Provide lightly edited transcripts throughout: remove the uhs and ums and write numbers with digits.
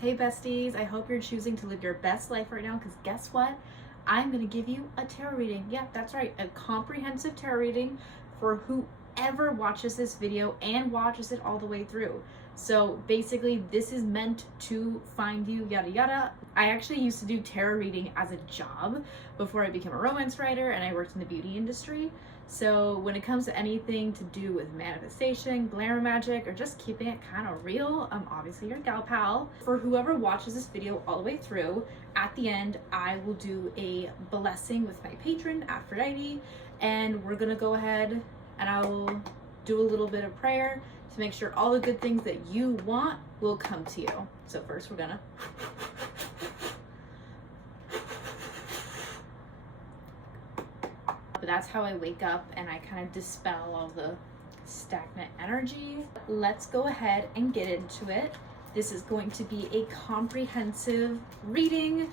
Hey besties, I hope you're choosing to live your best life right now because guess what? I'm going to give you a tarot reading. Yeah, that's right, a comprehensive tarot reading for whoever watches this video and watches it all the way through. So basically, this is meant to find you, yada yada. I actually used to do tarot reading as a job before I became a romance writer and I worked in the beauty industry. So when it comes to anything to do with manifestation, glamour magic, or just keeping it kind of real, I'm obviously your gal pal. For whoever watches this video all the way through, at the end, I will do a blessing with my patron, Aphrodite, and we're gonna go ahead and I will do a little bit of prayer to make sure all the good things that you want will come to you. So first we're gonna but that's how I wake up and I kind of dispel all the stagnant energy. Let's go ahead and get into it. This is going to be a comprehensive reading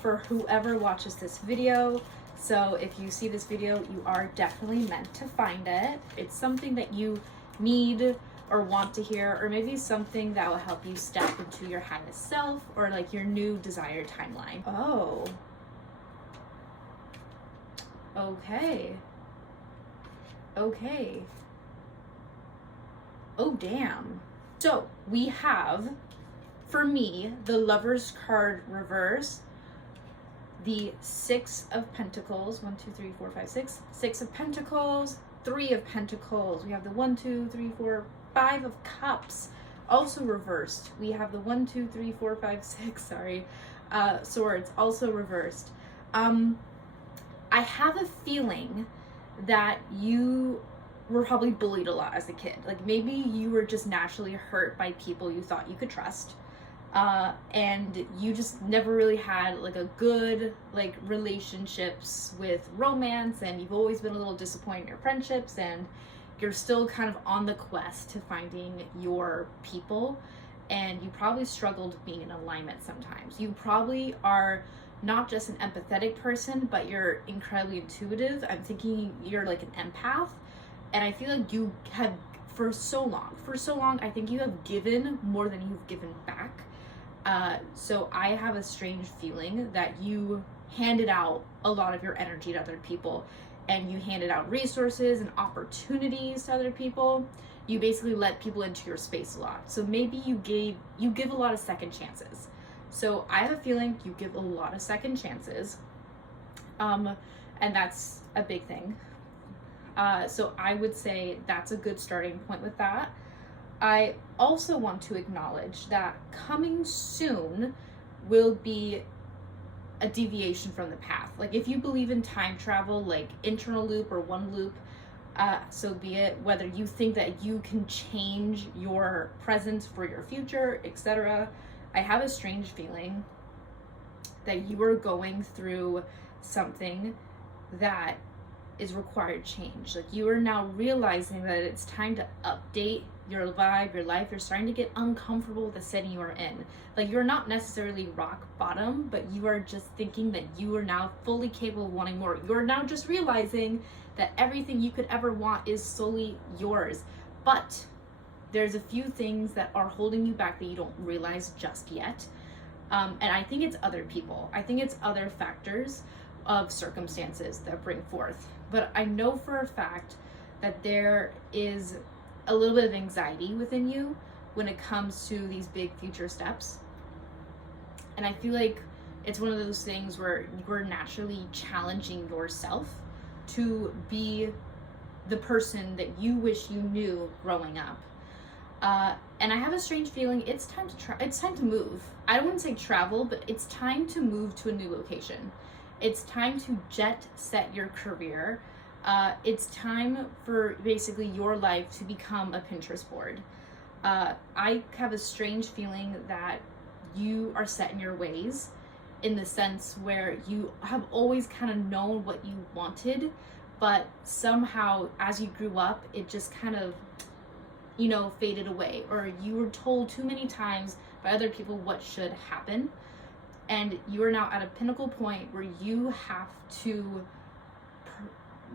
for whoever watches this video. So if you see this video, you are definitely meant to find it. It's something that you need or want to hear, or maybe something that will help you step into your highest self or like your new desired timeline. Oh. Okay. Oh, damn. So we have, for me, the Lover's card reverse, the Six of Pentacles, 1, 2, 3, 4, 5, 6, Six of Pentacles, Three of Pentacles. We have the 1, 2, 3, 4, 5 of Cups, also reversed. We have the 1, 2, 3, 4, 5, 6, Swords, also reversed. I have a feeling that you were probably bullied a lot as a kid. Like maybe you were just naturally hurt by people you thought you could trust. And you just never really had like a good like relationships with romance, and you've always been a little disappointed in your friendships, and you're still kind of on the quest to finding your people, and you probably struggled being in alignment sometimes. You probably are not just an empathetic person, but you're incredibly intuitive. I'm thinking you're like an empath, and I feel like you have for so long, I think you have given more than you've given back. So I have a strange feeling that you handed out a lot of your energy to other people, and you handed out resources and opportunities to other people. You basically let people into your space a lot. So maybe you give a lot of second chances. So I have a feeling you give a lot of second chances, and that's a big thing. So I would say that's a good starting point with that. I also want to acknowledge that coming soon will be a deviation from the path. Like if you believe in time travel, like internal loop or one loop, so be it. Whether you think that you can change your present for your future, etc. I have a strange feeling that you are going through something that is required change. Like you are now realizing that it's time to update your vibe, your life. You're starting to get uncomfortable with the setting you are in. Like you're not necessarily rock bottom, but you are just thinking that you are now fully capable of wanting more. You're now just realizing that everything you could ever want is solely yours. But there's a few things that are holding you back that you don't realize just yet. And I think it's other people. I think it's other factors of circumstances that bring forth. But I know for a fact that there is a little bit of anxiety within you when it comes to these big future steps. And I feel like it's one of those things where you're naturally challenging yourself to be the person that you wish you knew growing up. And I have a strange feeling it's time to move. I don't want to say travel, but it's time to move to a new location. It's time to jet set your career. It's time for basically your life to become a Pinterest board. I have a strange feeling that you are set in your ways, in the sense where you have always kind of known what you wanted, but somehow as you grew up, it just kind of faded away, or you were told too many times by other people what should happen, and you are now at a pinnacle point where you have to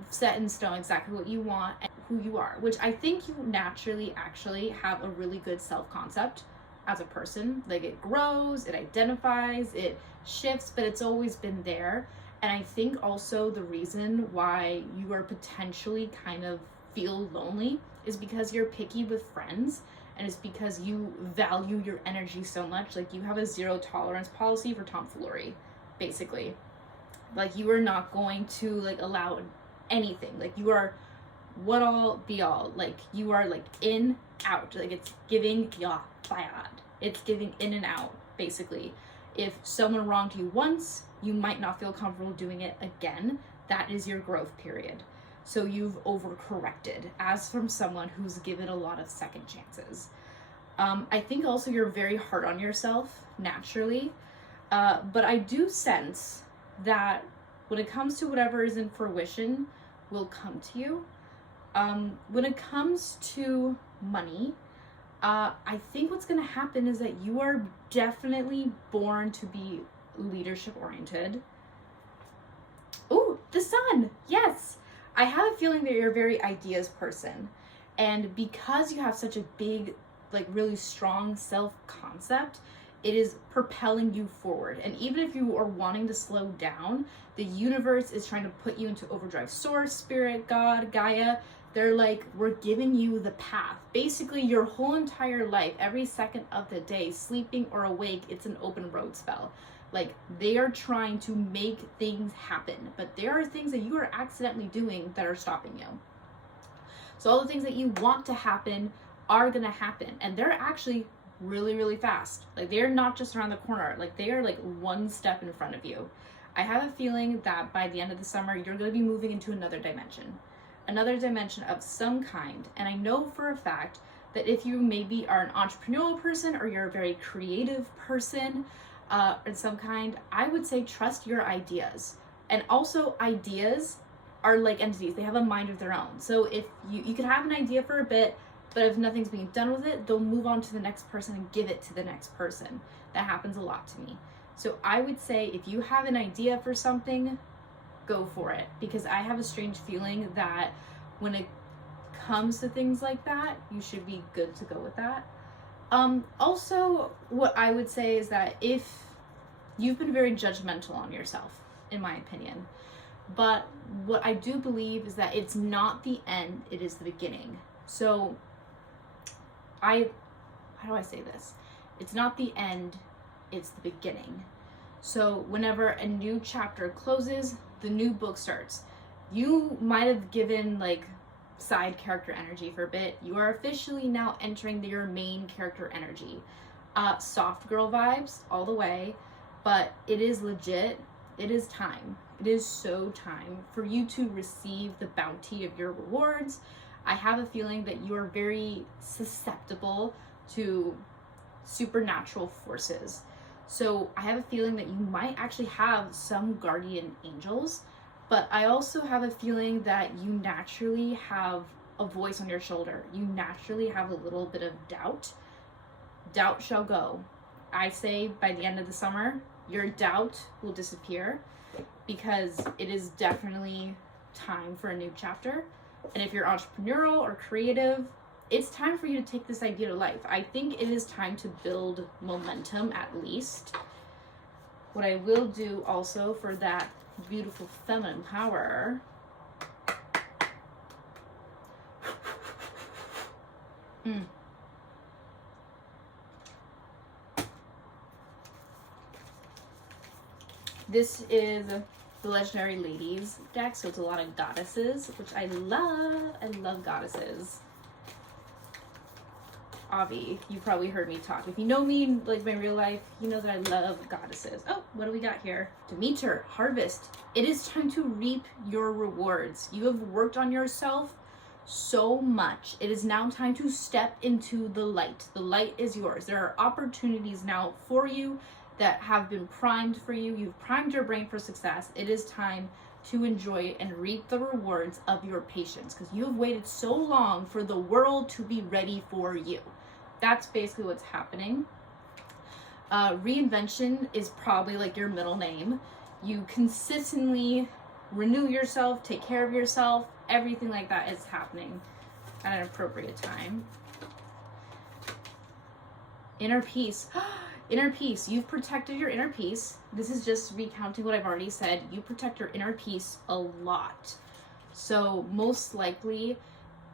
set in stone exactly what you want and who you are, which I think you naturally actually have a really good self-concept as a person. Like, it grows, it identifies, it shifts, but it's always been there. And I think also the reason why you are potentially kind of feel lonely is because you're picky with friends, and it's because you value your energy so much. Like, you have a zero tolerance policy for tomfoolery, basically. Like, you are not going to like allow anything. Like, you are what all be all. Like, you are like in, out. Like, it's giving bad. It's giving in and out, basically. If someone wronged you once, you might not feel comfortable doing it again. That is your growth period. So you've overcorrected, as from someone who's given a lot of second chances. I think also you're very hard on yourself naturally, but I do sense that when it comes to whatever is in fruition will come to you. When it comes to money, I think what's going to happen is that you are definitely born to be leadership oriented. Ooh, the sun. Yes. I have a feeling that you're a very ideas person. And because you have such a big, like really strong self-concept, it is propelling you forward. And even if you are wanting to slow down, the universe is trying to put you into overdrive. Source, spirit, God, Gaia, they're like, we're giving you the path. Basically, your whole entire life, every second of the day, sleeping or awake, it's an open road spell. Like, they are trying to make things happen, but there are things that you are accidentally doing that are stopping you. So all the things that you want to happen are gonna happen, and they're actually really, really fast. Like, they're not just around the corner. Like, they are like one step in front of you. I have a feeling that by the end of the summer, you're gonna be moving into another dimension of some kind. And I know for a fact that if you maybe are an entrepreneurial person or you're a very creative person, in some kind, I would say trust your ideas. And also, ideas are like entities. They have a mind of their own. So if you could have an idea for a bit, but if nothing's being done with it, they'll move on to the next person and give it to the next person. That happens a lot to me. So I would say if you have an idea for something, go for it. Because I have a strange feeling that when it comes to things like that, you should be good to go with that. Also, what I would say is that if you've been very judgmental on yourself, in my opinion, but what I do believe is that it's not the end, it is the beginning. So how do I say this? It's not the end, it's the beginning. So whenever a new chapter closes, the new book starts. You might have given like side character energy for a bit. You are officially now entering your main character energy. Soft girl vibes all the way, but it is legit. It is time. It is so time for you to receive the bounty of your rewards. I have a feeling that you are very susceptible to supernatural forces. So I have a feeling that you might actually have some guardian angels, but I also have a feeling that you naturally have a voice on your shoulder. You naturally have a little bit of doubt. Doubt shall go. I say by the end of the summer, your doubt will disappear because it is definitely time for a new chapter. And if you're entrepreneurial or creative, it's time for you to take this idea to life. I think it is time to build momentum at least. What I will do also for that beautiful feminine power this is the Legendary Ladies deck, so it's a lot of goddesses, which I love. I love goddesses. Avi, you probably heard me talk. If you know me, like my real life, you know that I love goddesses. Oh, what do we got here? Demeter, harvest. It is time to reap your rewards. You have worked on yourself so much. It is now time to step into the light. The light is yours. There are opportunities now for you that have been primed for you. You've primed your brain for success. It is time to enjoy and reap the rewards of your patience, because you have waited so long for the world to be ready for you. That's basically what's happening. Reinvention is probably like your middle name. You consistently renew yourself, take care of yourself, everything like that is happening at an appropriate time. Inner peace. Inner peace. You've protected your inner peace. This is just recounting what I've already said. You protect your inner peace a lot. So most likely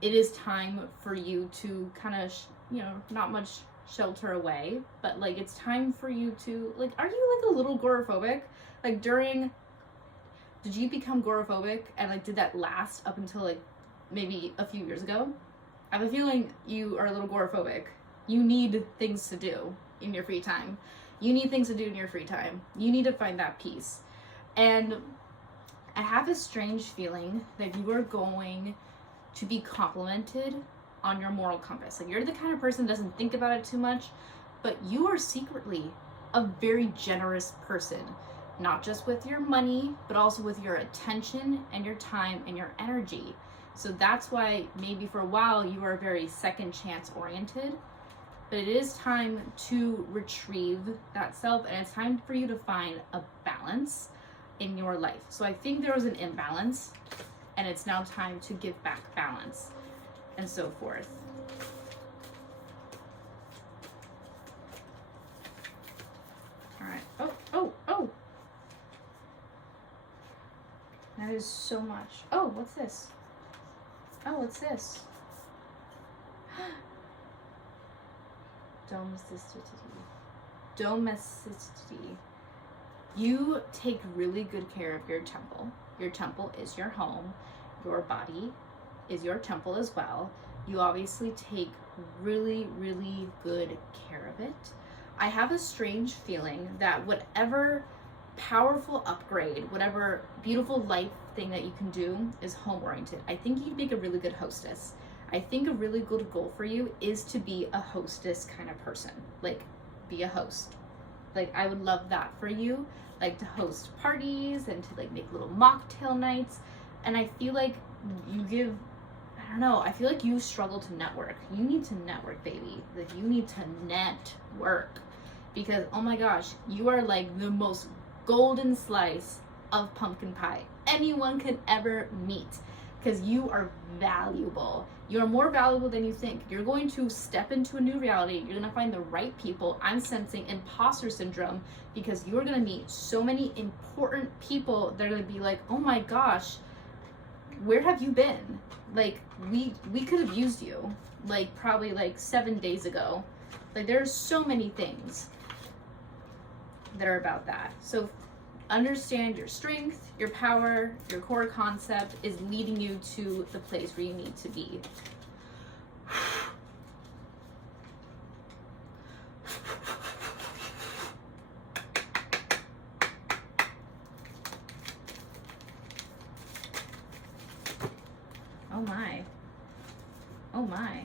it is time for you to kind of, not much shelter away, but like it's time for you to, like, are you like a little agoraphobic? Like did you become agoraphobic and like did that last up until like maybe a few years ago? I have a feeling you are a little agoraphobic. You need things to do in your free time. You need things to do in your free time. You need to find that peace. And I have a strange feeling that you are going to be complimented on your moral compass. Like you're the kind of person that doesn't think about it too much, but you are secretly a very generous person, not just with your money, but also with your attention and your time and your energy. So that's why maybe for a while you are very second chance oriented, but it is time to retrieve that self, and it's time for you to find a balance in your life. So I think there was an imbalance, and it's now time to give back balance and so forth. All right. Oh. That is so much. Oh, what's this? Oh, what's this? Domesticity. You take really good care of your temple. Your temple is your home. Your body is your temple as well. You obviously take really, really good care of it. I have a strange feeling that whatever powerful upgrade, whatever beautiful life thing that you can do is home oriented. I think you'd make a really good hostess. I think a really good goal for you is to be a hostess kind of person. Like, be a host. Like, I would love that for you. Like, to host parties and to, like, make little mocktail nights. And I feel like you give, I don't know, I feel like you struggle to network. You need to network, baby. Like, you need to network. Because, oh my gosh, you are, like, the most golden slice of pumpkin pie anyone could ever meet. Because you are valuable. You're more valuable than you think. You're going to step into a new reality. You're going to find the right people. I'm sensing imposter syndrome because you're going to meet so many important people that are going to be like, oh my gosh, where have you been? Like, we could have used you, like, probably like 7 days ago. Like, there's so many things that are about that. So understand your strength, your power, your core concept is leading you to the place where you need to be. Oh my. Oh my.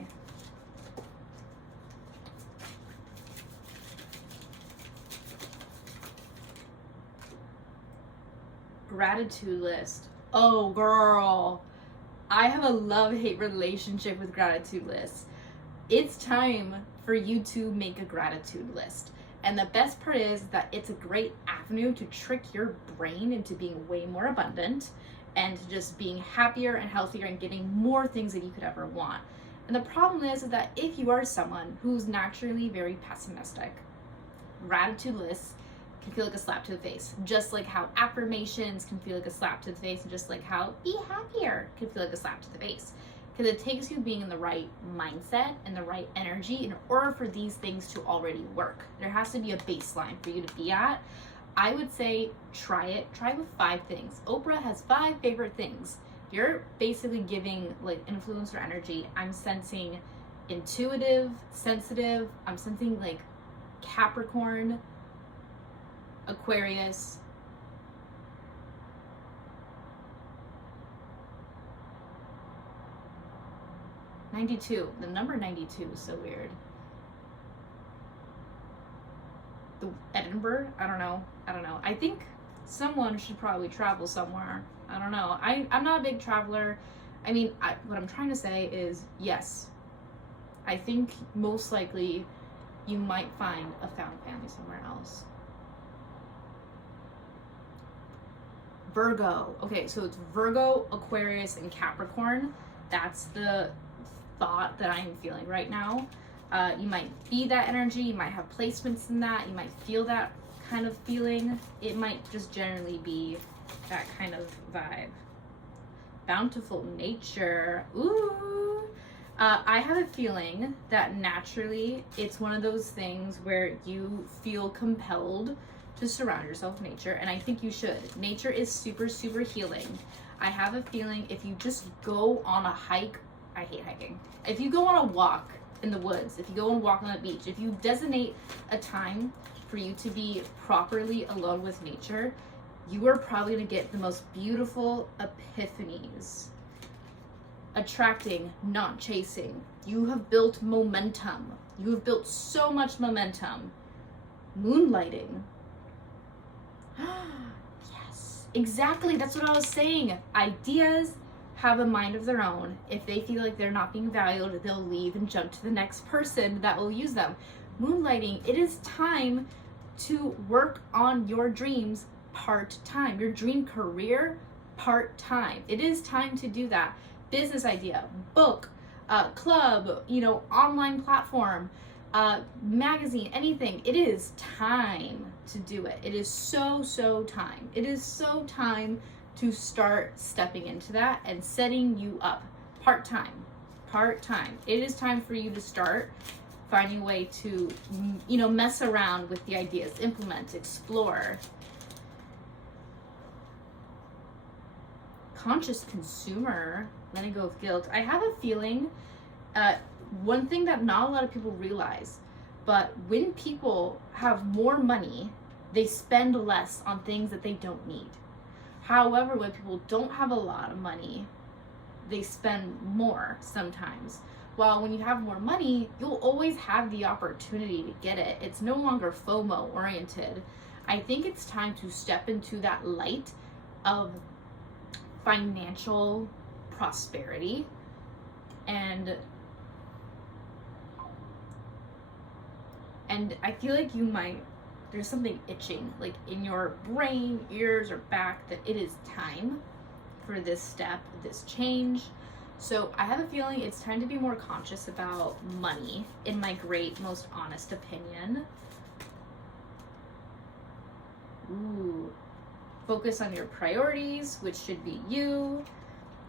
Gratitude list. Oh girl, I have a love-hate relationship with gratitude lists. It's time for you to make a gratitude list. And the best part is that it's a great avenue to trick your brain into being way more abundant and just being happier and healthier and getting more things that you could ever want. And the problem is that if you are someone who's naturally very pessimistic, gratitude lists can feel like a slap to the face. Just like how affirmations can feel like a slap to the face, and just like how be happier can feel like a slap to the face. Because it takes you being in the right mindset and the right energy in order for these things to already work. There has to be a baseline for you to be at. I would say try it. Try with 5 things. Oprah has 5 favorite things. You're basically giving like influencer energy. I'm sensing intuitive, sensitive. I'm sensing like Capricorn, Aquarius, '92. The number 92 is so weird. The Edinburgh? I don't know. I think someone should probably travel somewhere. I don't know. I'm not a big traveler. I mean, what I'm trying to say is, yes, I think most likely you might find a found family somewhere else. Virgo. Okay, so it's Virgo, Aquarius, and Capricorn. That's the thought that I'm feeling right now. You might be that energy, you might have placements in that, you might feel that kind of feeling. It might just generally be that kind of vibe. Bountiful nature. Ooh. I have a feeling that naturally it's one of those things where you feel compelled to surround yourself with nature, and I think you should. Nature is super, super healing. I have a feeling if you just go on a hike, I hate hiking. If you go on a walk in the woods, if you go and walk on a beach, if you designate a time for you to be properly alone with nature, you are probably going to get the most beautiful epiphanies. Attracting, not chasing. You have built momentum. You have built so much momentum. Moonlighting. Yes, exactly. That's what I was saying. Ideas have a mind of their own. If they feel like they're not being valued, they'll leave and jump to the next person that will use them. Moonlighting, it is time to work on your dreams part-time. Your dream career, part-time. It is time to do that. Business idea, book, club, online platform, magazine, anything. It is time to do it. It is so time. It is so time to start stepping into that and setting you up part-time. It is time for you to start finding a way to, mess around with the ideas, implement, explore. Conscious consumer, letting go of guilt. I have a feeling, one thing that not a lot of people realize, but when people have more money, they spend less on things that they don't need. However, when people don't have a lot of money, they spend more sometimes. While when you have more money, you'll always have the opportunity to get it. It's no longer FOMO oriented. I think it's time to step into that light of financial prosperity, and I feel like there's something itching like in your brain, ears, or back that it is time for this step, this change. So I have a feeling it's time to be more conscious about money, in my great, most honest opinion. Ooh. Focus on your priorities, which should be you.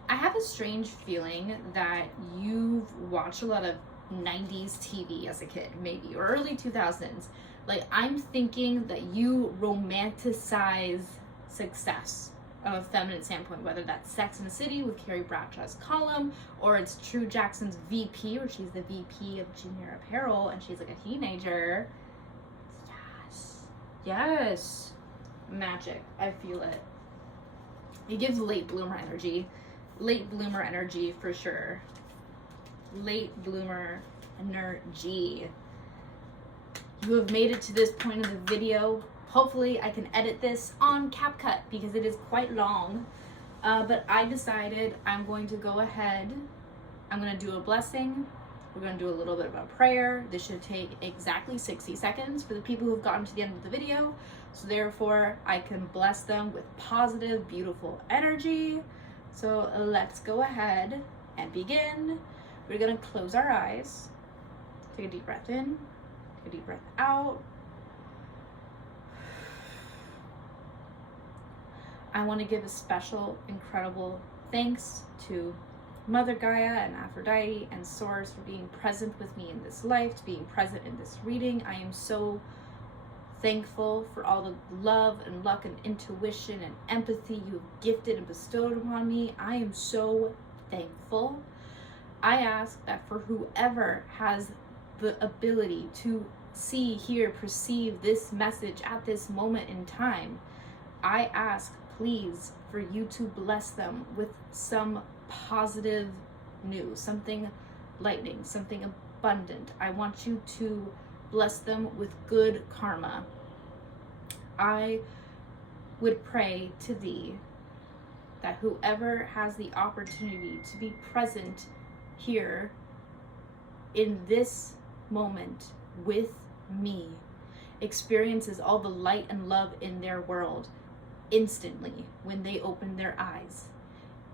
I have a strange feeling that you've watched a lot of 90s TV as a kid, maybe, or early 2000s. Like, I'm thinking that you romanticize success on a feminine standpoint, whether that's Sex and the City with Carrie Bradshaw's column, or it's True Jackson's VP, where she's the VP of Junior Apparel, and she's like a teenager. Yes. Magic. I feel it. It gives late bloomer energy. Late bloomer energy for sure. Late bloomer energy. You have made it to this point of the video. Hopefully I can edit this on CapCut because it is quite long. But I decided I'm going to go ahead. I'm going to do a blessing. We're going to do a little bit of a prayer. This should take exactly 60 seconds for the people who've gotten to the end of the video. So therefore, I can bless them with positive, beautiful energy. So let's go ahead and begin. We're going to close our eyes. Take a deep breath in. Take a deep breath out. I want to give a special, incredible thanks to Mother Gaia and Aphrodite and Source for being present with me in this life, to being present in this reading. I am so thankful for all the love and luck and intuition and empathy you have gifted and bestowed upon me. I am so thankful. I ask that for whoever has the ability to see, hear, perceive this message at this moment in time, I ask, please, for you to bless them with some positive news, something lightning, something abundant. I want you to bless them with good karma. I would pray to thee that whoever has the opportunity to be present here in this moment with me experiences all the light and love in their world instantly when they open their eyes.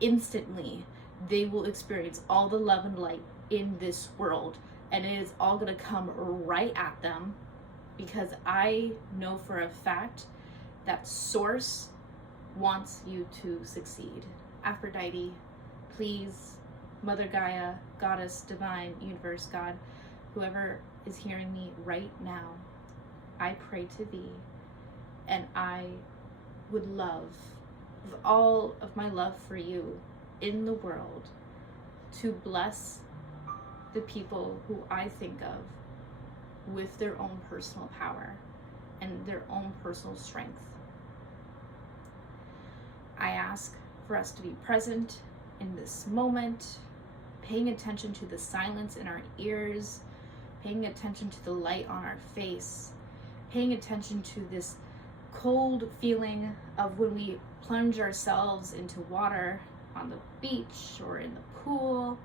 Instantly, they will experience all the love and light in this world and it is all going to come right at them, because I know for a fact that Source wants you to succeed. Aphrodite, please, Mother Gaia, Goddess, Divine, Universe, God, whoever is hearing me right now, I pray to thee, and I would love, with all of my love for you in the world, to bless the people who I think of with their own personal power and their own personal strength. I ask for us to be present in this moment, paying attention to the silence in our ears, paying attention to the light on our face, paying attention to this cold feeling of when we plunge ourselves into water on the beach or in the pool.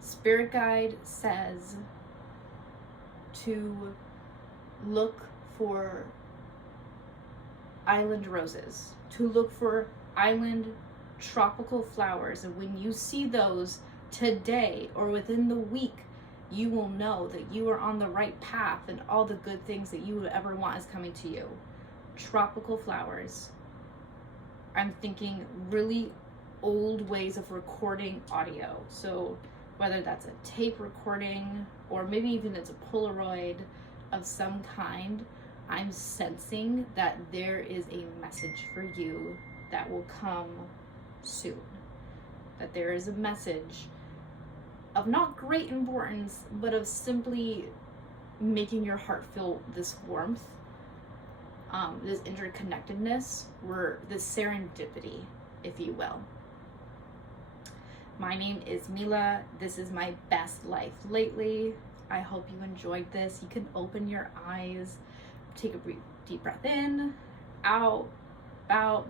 Spirit Guide says to look for island roses, to look for island tropical flowers, and when you see those today or within the week, you will know that you are on the right path and all the good things that you would ever want is coming to you. Tropical flowers. I'm thinking really old ways of recording audio. So whether that's a tape recording or maybe even it's a Polaroid of some kind, I'm sensing that there is a message for you that will come soon. That there is a message of not great importance, but of simply making your heart feel this warmth, this interconnectedness, or this serendipity, if you will. My name is Mila. This is my best life lately. I hope you enjoyed this. You can open your eyes, take a deep breath in, out,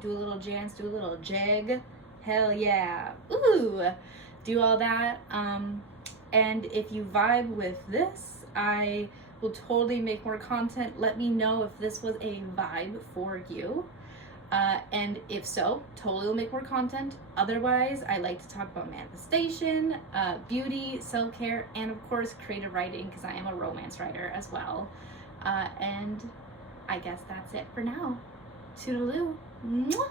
do a little dance, do a little jig. Hell yeah. Ooh. Do all that. And if you vibe with this, I will totally make more content. Let me know if this was a vibe for you. And if so, totally will make more content. Otherwise, I like to talk about manifestation, beauty, self-care, and of course, creative writing, because I am a romance writer as well. And I guess that's it for now. Toodaloo. Mwah!